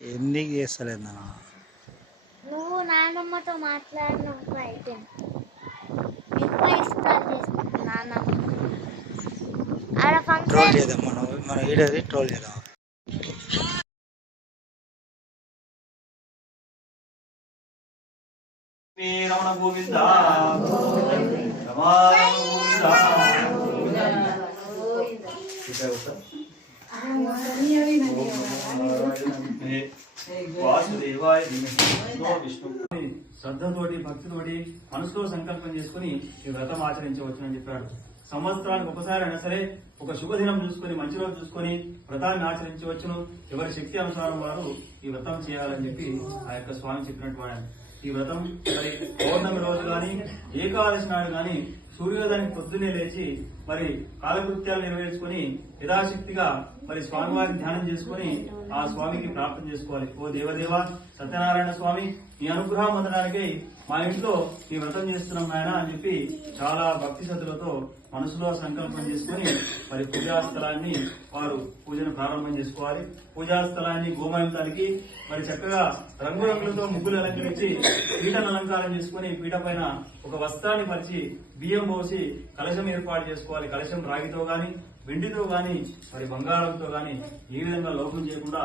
ఎందుకు చేస్తలేదు నువ్వు నాన్నమ్మతో మాట్లాడినప్పుడు అయిపోయింది. ఇప్పుడు ఇన్స్టాల్ చేసుకుంటా నాన్నమ్మ ఆడ ట్రోల్ ఫంక్షన్ చేద్దాం మన వీడియోది ట్రోల్ చేద్దాం. రమణ గోవింద వాసుదేవాయ విష్ణు శ్రద్ధతోటి భక్తితోటి మనసులో సంకల్పం చేసుకుని ఈ వ్రతం ఆచరించవచ్చునని చెప్పాడు. సంవత్సరానికి ఒకసారి అయినా సరే ఒక శుభదినం చూసుకొని మంచి రోజు చూసుకొని వ్రతాన్ని ఆచరించవచ్చును. ఎవరి శక్తి అనుసారం వారు ఈ వ్రతం చేయాలని చెప్పి ఆ యొక్క స్వామి చెప్పినట్టు వాడు. ఈ వ్రతం మరి పౌర్ణమి రోజు గాని ఏకాదశి నాడు గాని సూర్యోదయానికి పొద్దునే లేచి మరి కాలకృత్యాలు నెరవేర్చుకుని యథాశక్తిగా మరి స్వామివారిని ధ్యానం చేసుకుని ఆ స్వామికి ప్రార్థన చేసుకోవాలి. ఓ దేవదేవ సత్యనారాయణ స్వామి, నీ అనుగ్రహం పొందడానికై మా ఇంట్లో ఈ వ్రతం చేస్తున్నాం నాయన అని చెప్పి చాలా భక్తి శ్రద్ధలతో మనసులో సంకల్పం చేసుకుని మరి పూజా స్థలాన్ని వారు పూజను ప్రారంభం చేసుకోవాలి. పూజా స్థలాన్ని గోమయంతానికి మరి చక్కగా రంగురంగులతో ముగ్గులు అలంకరించి పీటను అలంకారం చేసుకుని పీట పైన ఒక వస్త్రాన్ని పరిచి బియ్యం పోసి కలశం ఏర్పాటు చేసుకోవాలి. కలశం రాగితో గాని వెండితో గాని మరి బంగారంతో గాని ఏ విధంగా లోపం చేయకుండా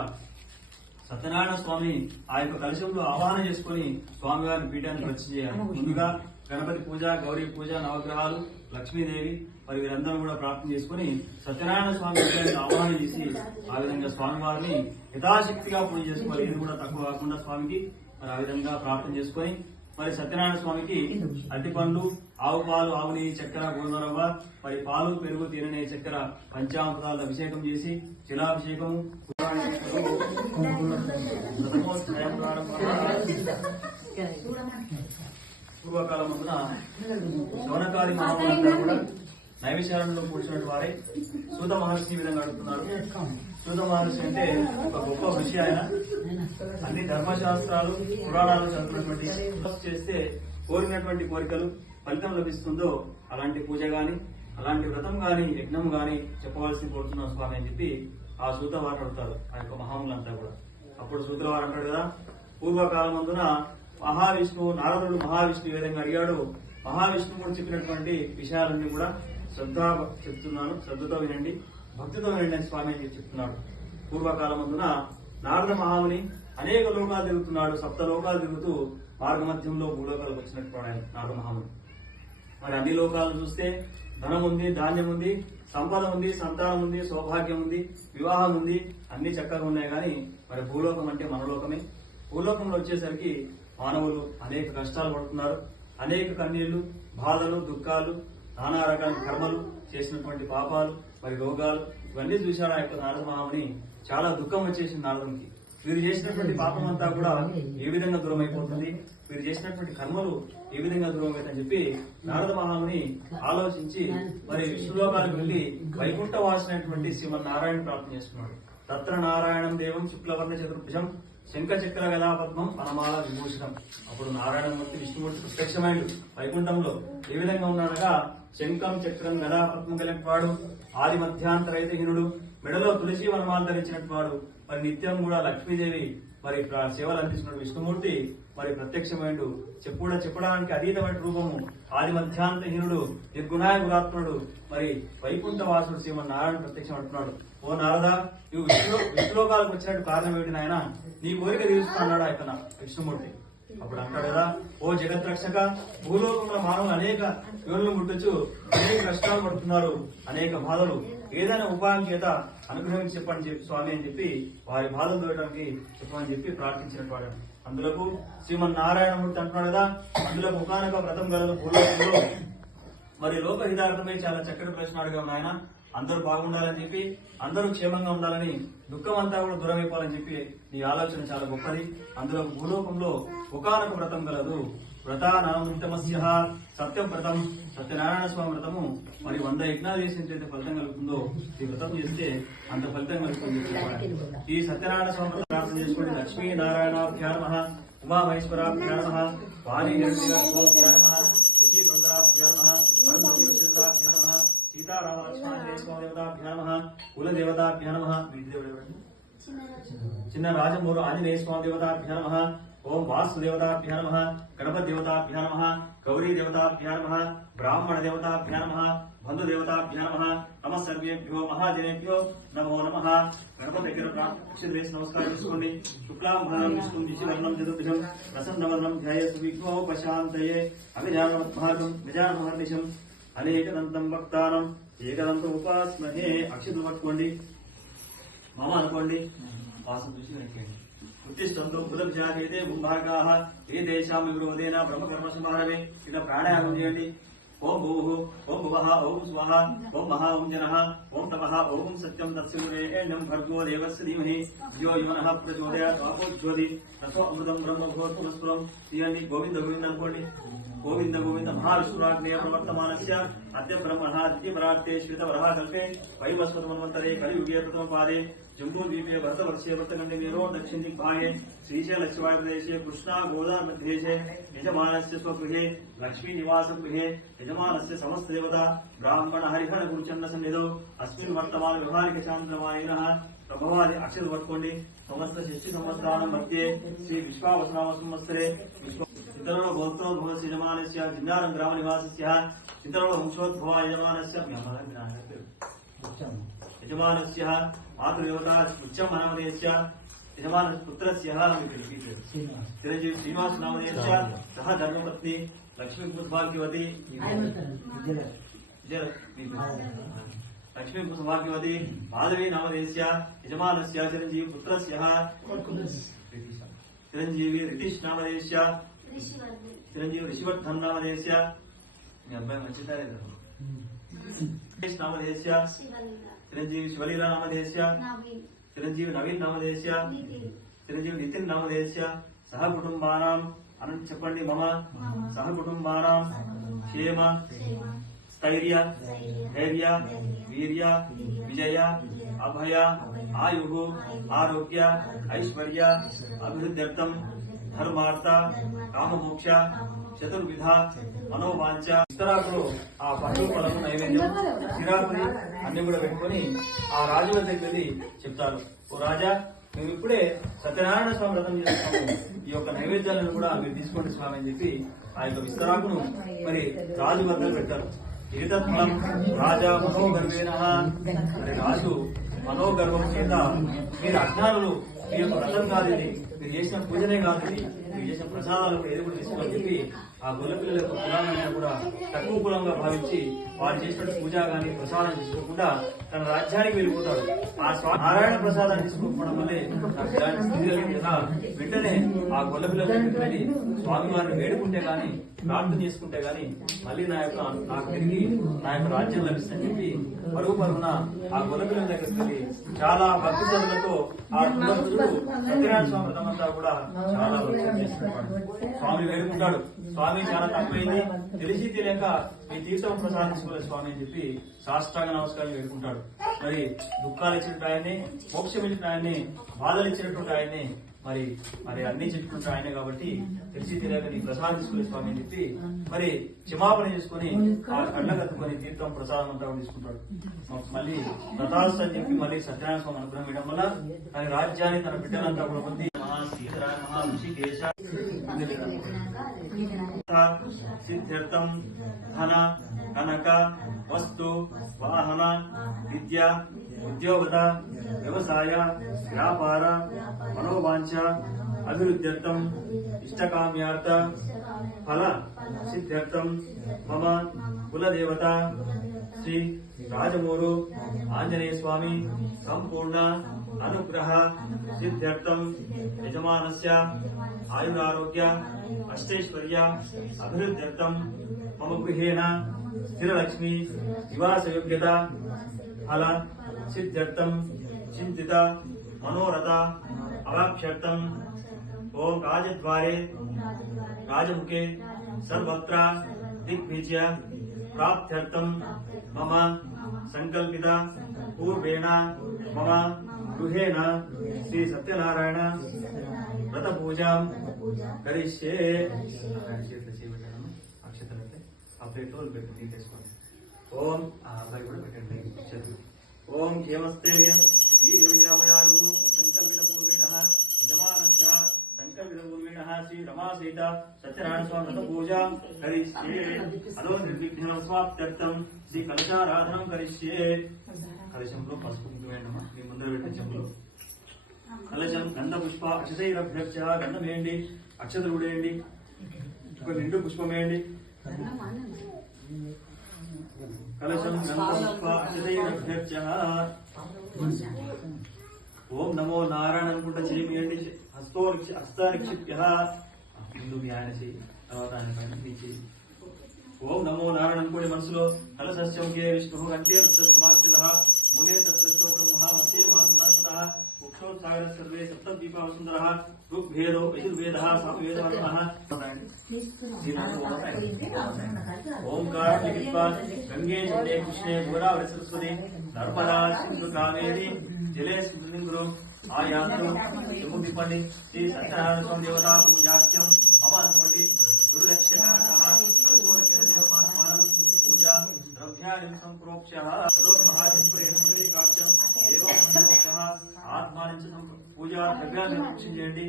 సత్యనారాయణ స్వామి ఆ యొక్క కలశంలో ఆవాహన చేసుకుని స్వామివారిని పీఠాన్ని ప్రతిష్ఠ చేయాలి. ముందుగా గణపతి పూజ, గౌరీ పూజ, నవగ్రహాలు, లక్ష్మీదేవి మరి వీరందరూ కూడా ప్రార్థన చేసుకుని సత్యనారాయణ స్వామి పీఠాన్ని ఆవాహన చేసి ఆ విధంగా స్వామివారిని యథాశక్తిగా పూజ చేసుకోవాలి. ఇది కూడా తక్కువ కాకుండా స్వామికి మరి ఆ విధంగా ప్రార్థన చేసుకుని మరి సత్యనారాయణ స్వామికి అరటిపండ్లు, ఆవు పాలు, ఆవు నెయ్యి, చక్కెర, గోధుమరవ్వ, మరి పాలు, పెరుగు, తేనె, చక్కెర పంచామృతాలు అభిషేకం చేసి శిలాభిషేకము పూర్వకాలమున శౌనకాది మహాములందరూ కూడా నైవేశాలంలో కూర్చున్నట్టు వారే సూత మహర్షి విధంగా అడుగుతున్నారు. సూత మహర్షి అంటే ఒక గొప్ప ఋషి. ఆయన అన్ని ధర్మశాస్త్రాలు, పురాణాలు చదువుతున్నటువంటి చేస్తే కోరినటువంటి కోరికలు ఫలితం లభిస్తుందో అలాంటి పూజ గాని అలాంటి వ్రతం గాని యజ్ఞం గాని చెప్పవలసి కోరుతున్నాం స్వామి అని చెప్పి ఆ సూత వారు అడుగుతారు. ఆ యొక్క మహాములంతా కూడా అప్పుడు సూతుల వారు అంటాడు కదా, పూర్వకాలమందున మహావిష్ణువు నారదుడు మహావిష్ణు ఏ విధంగా అడిగాడు, మహావిష్ణువు చెప్పినటువంటి విషయాలన్నీ కూడా చెప్తున్నాను, శ్రద్ధతో వినండి, భక్తితో వినండి అని స్వామి అని చెప్తున్నాడు. పూర్వకాలమందున నారద మహాముని అనేక లోకాలు తిరుగుతున్నాడు. 7 లోకాలు తిరుగుతూ మార్గమధ్యంలో భూలోకాలకు వచ్చినట్టు ఆయన నారద మహాముని. మరి అన్ని లోకాలు చూస్తే ధనం ఉంది, ధాన్యం ఉంది, సంపద ఉంది, సంతానం ఉంది, సౌభాగ్యం ఉంది, వివాహం ఉంది, అన్ని చక్కగా ఉన్నాయి. కానీ మరి భూలోకం అంటే మనలోకమే. భూలోకంలో వచ్చేసరికి మానవులు అనేక కష్టాలు పడుతున్నారు. అనేక కన్నీళ్లు, బాధలు, దుఃఖాలు, నానా రకాల కర్మలు, చేసినటువంటి పాపాలు, మరి రోగాలు ఇవన్నీ చూశాడు ఆ యొక్క నారద మహాముని. చాలా దుఃఖం వచ్చేసింది నారదునికి. వీరు చేసినటువంటి పాపం అంతా కూడా ఏ విధంగా దూరం అయిపోతుంది, వీరు చేసినటువంటి కర్మలు ఏ విధంగా దూరం అవుతాయని చెప్పి నారద మహాముని ఆలోచించి మరి విష్ణులోకానికి వెళ్లి వైకుంఠ వాసినటువంటి శ్రీమన్నారాయణ ప్రార్థన చేస్తున్నాడు. తత్ర నారాయణం దేవం శుక్లవర్ణ చతుర్భుజం శంఖ చక్ర గదా పద్మం పనమాల విభూషణం. అప్పుడు నారాయణమూర్తి విష్ణుమూర్తి ప్రత్యక్షమైండు వైకుంఠంలో. ఏ విధంగా ఉన్నాడగా శంఖం, చక్రం, గదా పద్మం కలిగిన వాడు, ఆది మధ్యాంతరైతహీనుడు, మెడలో తులసి వనమాల ధరించినట్టు వాడు, మరి నిత్యం కూడా లక్ష్మీదేవి మరి సేవలు అందిస్తున్న విష్ణుమూర్తి మరి ప్రత్యక్షమైండు. చెప్పడానికి అతీతమైన రూపము, ఆది మధ్యాంతహీనుడు, నిర్గుణాయ గురాత్ముడు, మరి వైకుంఠ వాసుడు శ్రీమన్నారాయణ ప్రత్యక్షం అంటున్నాడు. ఓ నారద, నువ్వు విష్ణులోకాలకు వచ్చినట్టు కారణం ఏమిటి నాయన, నీ కోరిక తీరుస్తున్నాడు ఆయన విష్ణుమూర్తి. అప్పుడు అంటాడు కదా, ఓ జగద్రక్షక, భూలోకంలో మానవులు అనేక యోనులు ముట్టొచ్చు, అనేక కష్టాలు పడుతున్నారు, అనేక బాధలు, ఏదైనా ఉపాయం చేత అనుగ్రహించి చెప్పని చెప్పి స్వామి అని చెప్పి వారి బాధలు దొరకడానికి చెప్పమని చెప్పి ప్రార్థించినట్టు వాడు. అందులకు శ్రీమన్నారాయణమూర్తి అంటున్నాడు కదా, అందులో ఒకనొక వ్రతం గలదు భూలోకంలో. మరి లోకహితార్థమై చాలా చక్కటి ప్రశ్న అడిగాం ఆయన. అందరూ బాగుండాలని చెప్పి, అందరూ క్షేమంగా ఉండాలని, దుఃఖం అంతా కూడా దూరం అయిపోవాలని చెప్పి నీ ఆలోచన చాలా గొప్పది. అందులో భూలోకంలో ఒకనొక వ్రతం గలదు. వ్రతానాముత్తమస్య సత్యం వ్రతం, సత్యనారాయణ స్వామి వ్రతము. మరి 100 యజ్ఞాలు చేసినట్లయితే ఫలితం కలుగుతుందో ఈ వ్రతం చేస్తే అంత ఫలితం కలుగుతుంది. ఈ సత్యనారాయణ స్వామి వ్రతం ప్రార్థన చేసుకోండి. లక్ష్మీ నారాయణాభ్యా నమః, ఉమామహేశ్వరాభ్యా నమః, వాణి హిరణ్యాభ్యా నమః, శశి సుందరాభ్యా నమః, అరుణదేవతాభ్యా నమః, సీతారామ లక్ష్మణ జయ స్వామి దేవతాభ్యా నమః, కులదేవతాభ్యా నమః. వీటి దేవుడు చిన్న రాజమూరు ఆంజనేయ స్వామి దేవతాభ్యో నమః. ఓం వాసుదేవతాభ్యో నమః. గణపతి దేవతాభ్యో నమః. గౌరీ దేవతాభ్యో నమః. బ్రాహ్మణ దేవతాభ్యో నమః. బంధు దేవతాభ్యో నమః. నమ సర్వేభ్యో మహాజనేభ్యో నమో నమః. గణపతి దగ్గర అక్షత వేసి నమస్కారం చేసుకోండి. శుక్లాంబరం విష్ణుం దిశవర్ణం చతుర్భుజం ప్రసన్నవదనం ధ్యాయ సువిఘ్నోపశాంతయే అభిజానమద్భాగం విజానమహర్నిశం అనేకదంతం భక్తానం ఏకదంతం ఉపాస్మహే. అక్షతలు పట్టుకోండి. మమ అనుకోండి. వాసం చూసి వెనక్కండి. ఉత్తిష్టంతో బుధభిజాతే భూభాగాః ఏ దేశాం విరోధేన బ్రహ్మకర్మ సమారవే. ఇలా ప్రాణాయామం చేయండి. ఓం భూః ఓం భువః ఓం స్వః ఓం మహా ఓం జనః ఓం తపః ఓం సత్యం తత్సవితుర్వరేణ్యం భర్గో దేవస్య ధీమహి ధియో యో నః ప్రచోదయాత్. ఆపోజ్యోతి తత్వ అమృతం బ్రహ్మభూతమస్ఫురం. తీయండి. గోవింద గోవింద అనుకోండి. గోవింద గోవింద మహావిష్ణురాజ్ఞేయ ప్రవర్తమానస్య అద్య బ్రహ్మణః ద్వితీయపరార్తే శ్వేతవరః కల్పే వైవస్వతమన్వంతరే కలియుగే ప్రథమపాదే జంబూద్వీపే భరతవర్షే భరతఖండే మేరో దక్షిణ దిగ్భాగే శ్రీశైలశివాయ ప్రదేశే కృష్ణా గోదావరి మధ్యేశే యజమానస్య స్వగృహే లక్ష్మీ నివాస గృహే యజమానస్య సమస్త దేవతా బ్రాహ్మణ హరిహర గురుచంద్ర సన్నిధౌ అస్మిన్ వర్తమాన వ్యవహారిక చాంద్రమాయనః. ప్రభవాది అక్షర పట్టుకోండి. సంవత్సర షష్ఠి సంవత్సరాల మధ్య శ్రీ విశ్వావసనామ సంవత్సరే ఇతరుల గోత్రోద్భవ యజమానస్య జిన్నారం గ్రామ నివాసస్య ఇతరుల వంశోద్భవ యజమానస్య యజమానస్య మాతృదేవతా ఉచ్చం నామధేయస్య యజమాన పుత్రస్య చిరంజీవి శ్రీనివాస నామధేయస్య సహ ధర్మపత్ని లక్ష్మీ భాగ్యవతి లక్ష్మీ భాగ్యవతి మాధవీ నామధేయస్య యజమానస్య చిరంజీవి పుత్రస్య చిరంజీవి రిటీష్ నామధేయస్య చిరంజీవి రిషివర్ధన్ నామధేయస్య. మీ అబ్బాయి మంచిదారే నామధేయస్య చిరంజీవి శివలీల నామధేయస్య చిరంజీవి నవీన్ నామధేయస్య చిరంజీవి నితిన్ నామధేయస్య సహ కుటుంబానాం అనంత చెప్పండి. మమ సహ కుటుంబానాం క్షేమ స్థైర్య ధైర్య వీర్య విజయ అభయ ఆయు ఆరోగ్య ఐశ్వర్య అభివృద్ధ్యర్థం ధర్మార్థ కామమోక్ష చతుర్విధ మనోవాంఛ. ఇతరాకులు ఆ పండు ఫలము నైవేద్యం చిరాకుని అన్ని కూడా పెట్టుకొని ఆ రాజుల దగ్గరికి చెప్తారు. ఓ రాజా, మేము ఇప్పుడే సత్యనారాయణ స్వామి వ్రతం చేస్తున్నాము. ఈ యొక్క నైవేద్యాలను కూడా మీరు తీసుకోండి స్వామి అని చెప్పి ఆ యొక్క విస్తరాకును మరి రాజు వద్ద పెట్టారు. ఏతత్ఫలం రాజా మనోగర్వేణ. మరి రాజు మనోగర్వం చేత మీరు అజ్ఞానులు, మీ యొక్క వ్రతం కాదు ఇది, మీరు చేసిన పూజనే కాదు ఇది, మీరు చేసిన ప్రసాదాలు ఏది కూడా తీసుకోవాలని చెప్పి ఆ గొల్ల పిల్లల యొక్క కులాన్ని కూడా తక్కువ కులంగా భావించి వారు చేసినట్టు పూజ గాని ప్రసాదం తీసుకోకుండా తన రాజ్యానికి వెళ్ళిపోతాడు. ఆ నారాయణ ప్రసాదాన్ని తీసుకోకపోవడం వల్లే నాకు ఇలాంటి స్థితి కలిగింది కదా. వెంటనే ఆ గొల్ల పిల్లల దగ్గరికి వెళ్ళి స్వామి వారిని వేడుకుంటే గాని ప్రార్థన చేసుకుంటే గాని మళ్ళీ నాకు తిరిగి నా యొక్క రాజ్యం లభిస్తుందని చెప్పి పరుగు పరుగున ఆ గొల్ల పిల్లల దగ్గరికి వెళ్ళి చాలా భక్తి శ్రద్ధలతో ఆ కులపురుషుడు సత్యనారాయణ స్వామి వ్రతం అంతా కూడా చాలా భక్తి చేస్తున్నాడు. స్వామి వేడుకుంటాడు. స్వామి చాలా తప్పైంది, తెలిసి తెలియక మీ తీర్థం ప్రసాదించుకోలేదు స్వామి అని చెప్పి సాష్టాంగ నమస్కారం వేడుకుంటాడు. మరి దుఃఖాలు ఇచ్చినట్టు ఆయన్ని, మోక్షం ఇచ్చినట్టు ఆయన్ని, బాధలు ఇచ్చినటువంటి ఆయన్ని, మరి మరి అన్ని చెప్పుకుంటూ ఆయనే కాబట్టి తెలిసి తెలియక నీ ప్రసాదం తీసుకునే స్వామి అని చెప్పి మరి క్షమాపణ చేసుకుని ఆ కళ్ళ కత్తుకొని తీర్థం ప్రసాదం అంతా తీసుకుంటాడు. మళ్ళీ వ్రతాలు అని చెప్పి మళ్ళీ సత్యనారాయణ స్వామి అనుగ్రహం ఇవ్వడం వల్ల తన రాజ్యాన్ని తన బిడ్డలంతా కూడా పొంది సిద్ధ్యర్థం ధన కనక వస్తు వాహన విద్య ఉద్యోగత వ్యవసాయ వ్యాపార మనోవాంఛ అభివృద్ధ్యర్థం ఇష్టకామ్యార్థ ఫల సిద్ధ్యర్థం మమ కులదేవత శ్రీ రాజమూరు ఆంజనేయ స్వామి సంపూర్ణ అనుగ్రహ సిద్ధ్యర్థం యజమానస్య ఆయురారోగ్య అష్టైశ్వర్య అభివృద్ధ్యర్థం మమ గృహేణ స్థిరలక్ష్మి నివాసయోగ్యత ఫల సిద్ధ్యర్థం చింతిత మనోరథ అవాప్యర్థం ఓం రాజద్వారే రాజముఖే సర్వత్ర దిగ్విజయ ప్రాప్త్యర్థం మమ సంకల్పిత పూర్వేణ మమ గృహేణ శ్రీ సత్యనారాయణ వ్రత పూజాం కరిష్యే. అక్షతలు ఆ ప్లేట్లో పెట్టి తీసుకోండి. ఓం ఆ అబ్బాయి కూడా పెట్టండి. ఓం హేమస్తేర్య వీర్యవిజయమయాయు సంకల్పితపూర్వేణః యజమానస్య సంకల్పితపూర్వేణः శ్రీ రమాసీత సత్యనారాయణ స్వామి వ్రత పూజ కరిష్యే అదో నిర్విఘ్నం సమాప్త్యర్థం శ్రీ కలశారాధనం కరిష్యే. కలశంలో పసుపు కుంకుమేండమ్మా మీ ముందర పెట్టిన చెంబులో కలశం గంధ పుష్ప అక్షతైరభ్యక్ష గంధం వేయండి, అక్షతలు ఉడేయండి, ఒక నిండు పుష్పం వేయండి. కలశం గంధ పుష్ప అక్షతైరభ్యక్ష. ఓం నమో నారాయణ అనుకుంటా చేయండి. హస్తానిక్షిప్య ముందు మీ ఆయన చేయి, తర్వాత ఆయన పైన నీ చేయి. ఓం నమో నారాయణ అనుకోండి మనసులో. కలశస్యంకే విష్ణు కంటే రుద్రస్తమాశ్రిత మునే తత్రస్తో బ్రహ్మ మధ్య మాసునాసుత ఉక్షోత్సాగర సర్వే సప్తద్వీపా సుందర ఋగ్వేదో యజుర్వేదః సామవేదవర్ణః. ఓంకార లిఖిత్వా గంగే జమునే కృష్ణే గోదావరి సరస్వతి నర్మదా సింధు కావేరి జలే స్మింగురు ఆయాంతు చెముదిపండి. శ్రీ సత్యనారాయణ స్వామి దేవతా పూజాఖ్యం మమ అనుకోండి. గురుదక్షిణానః కలశోదకేదేవమాత్మానం పూజా ద్రవ్యాన్ని సంప్రోక్ష్య తదోగ్రహాఖ్యం ఏవం సంప్రోక్ష్య ఆత్మానించ పూజా ద్రవ్యాన్ని ప్రోక్షం చేయండి.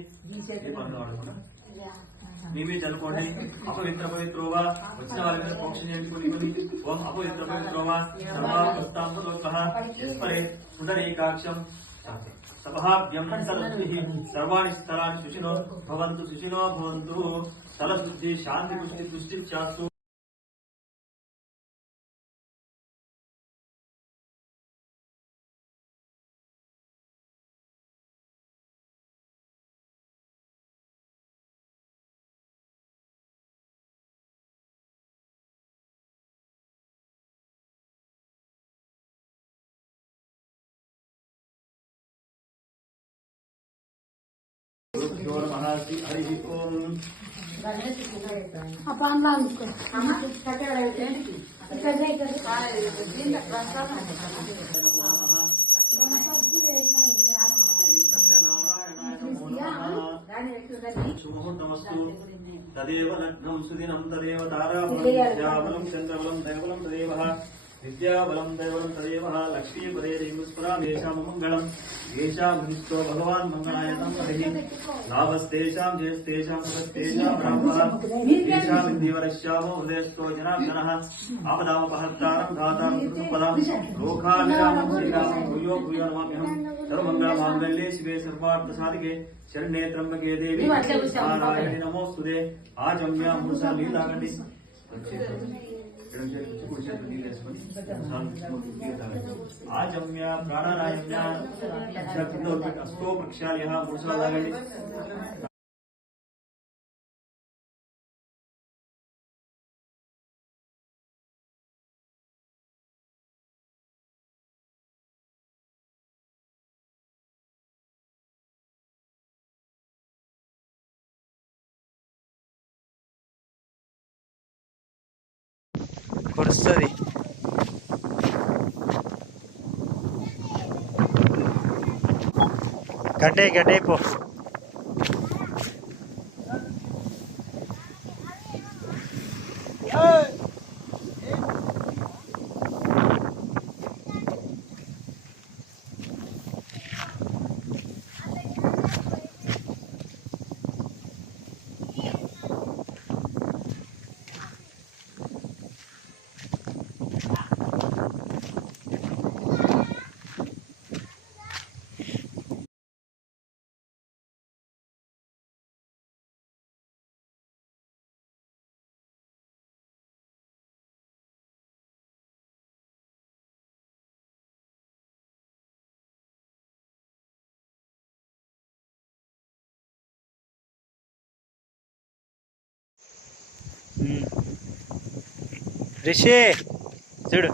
మేమే చదువుకోండి. అపవిత్ర పవిత్రోవా వచ్చిన వాళ్ళ మీద ప్రోక్షం చేయండి. కొన్ని ఓం అపవిత్ర పవిత్రోవా సర్వాపరే పుండరీకాక్షం సభాభ్యం సరస్వతి సర్వాణి స్థలాన్ని శుచినో భవంతు శుచినో భవంతు. స్థలశుద్ధి శాంతి పుష్టి దృష్టి చాస్తు. హరి ఓం. శుభముహూర్తమస్తు. తదేవ లగ్నం సుదినం తదేవ తారాబలం విద్యాబలం చంద్రబలం దైవబలం తదేవ విద్యాబలం దైవబలం తదేవ లక్ష్మీపదేస్మరామేషాం మంగళం ఏషామిష్టో భగవాన్ మంగళాయతం హరి. లాభస్తేషాం జయస్తేషాం సుఖస్తేషాం బ్రహ్మ ఏషాం ఇందీవరశ్యామో హృదయస్థో జనార్దనః. ఆపదామపహర్తారం ఘాతారం కృతపదం లోకాభిరామం శ్రీరామం భూయో భూయో నమామ్యహం. సర్వమంగళమాంగళ్యే శివే సర్వార్థసాధికే శరణ్యే త్ర్యంబకే దేవి నారాయణి నమోస్తుతే. ఆచమ్య మూస నీళ్ళు తాగండి. ఆచమ్య ప్రాణాయామ్య అస్తో ప్రక్షాళ్య మూస తాగండి. కురుస్తుంది. గడ్డే గడ్డే పో. రిషి చూడు.